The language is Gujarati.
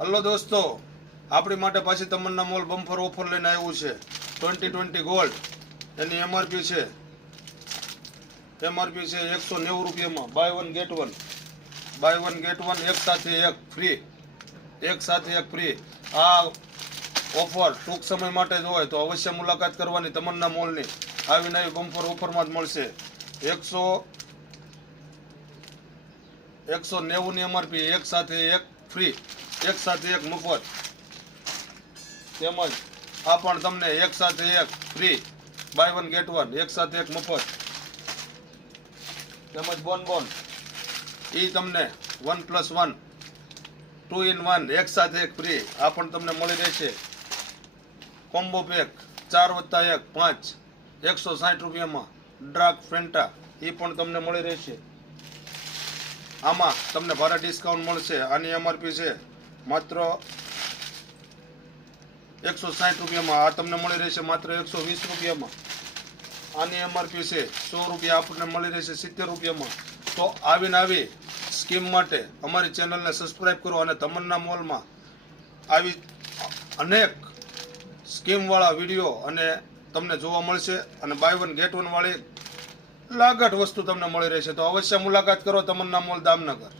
હલો દોસ્તો, આપણી માટે પાછી તમન્ના મોલ બમ્પર ઓફર લઈને આવ્યું છે. 2020 ગોલ્ડ એની એમઆરપી છે 190 રૂપિયામાં. બાય વન ગેટ વન એક સાથે એક ફ્રી. આ ઓફર ટૂંક સમય માટે જ હોય તો અવશ્ય મુલાકાત કરવાની તમન્ના મોલની. આવી નવી બમ્પર ઓફરમાં જ મળશે. 190 ની એમઆરપી, એક સાથે એક ફ્રી, એક સાથે એક મફત. તેમજ આ પણ તમને એક સાથે એક free, buy one get one, એક સાથે એક મફત. તેમજ બોન એ તમને 1+1 2 in 1 એક સાથે એક ફ્રી, આ પણ તમને મળી રહેશે. કોમ્બો પેક 4+1 5 160 રૂપિયામાં ડ્રાક ફેન્ટા, એ પણ તમને મળી રહેશે. આમાં તમને ભારે ડિસ્કાઉન્ટ મળશે. આની એમઆરપી છે માત્ર 160 રૂપિયામાં, આ તમને મળી રહેશે માત્ર 120 રૂપિયામાં. આની એમઆરપી છે 100 રૂપિયા, આપણને મળી રહેશે 70 રૂપિયામાં. તો આવીને આવી સ્કીમ માટે અમારી ચેનલને સબસ્ક્રાઈબ કરો અને તમન્ના મોલમાં આવી અનેક સ્કીમવાળા વિડીયો અને તમને જોવા મળશે. અને બાય વન ગેટ વન વાળી લાગટ વસ્તુ તમને મળી રહેશે. તો અવશ્ય મુલાકાત કરો તમન્ના મોલ દામનગર.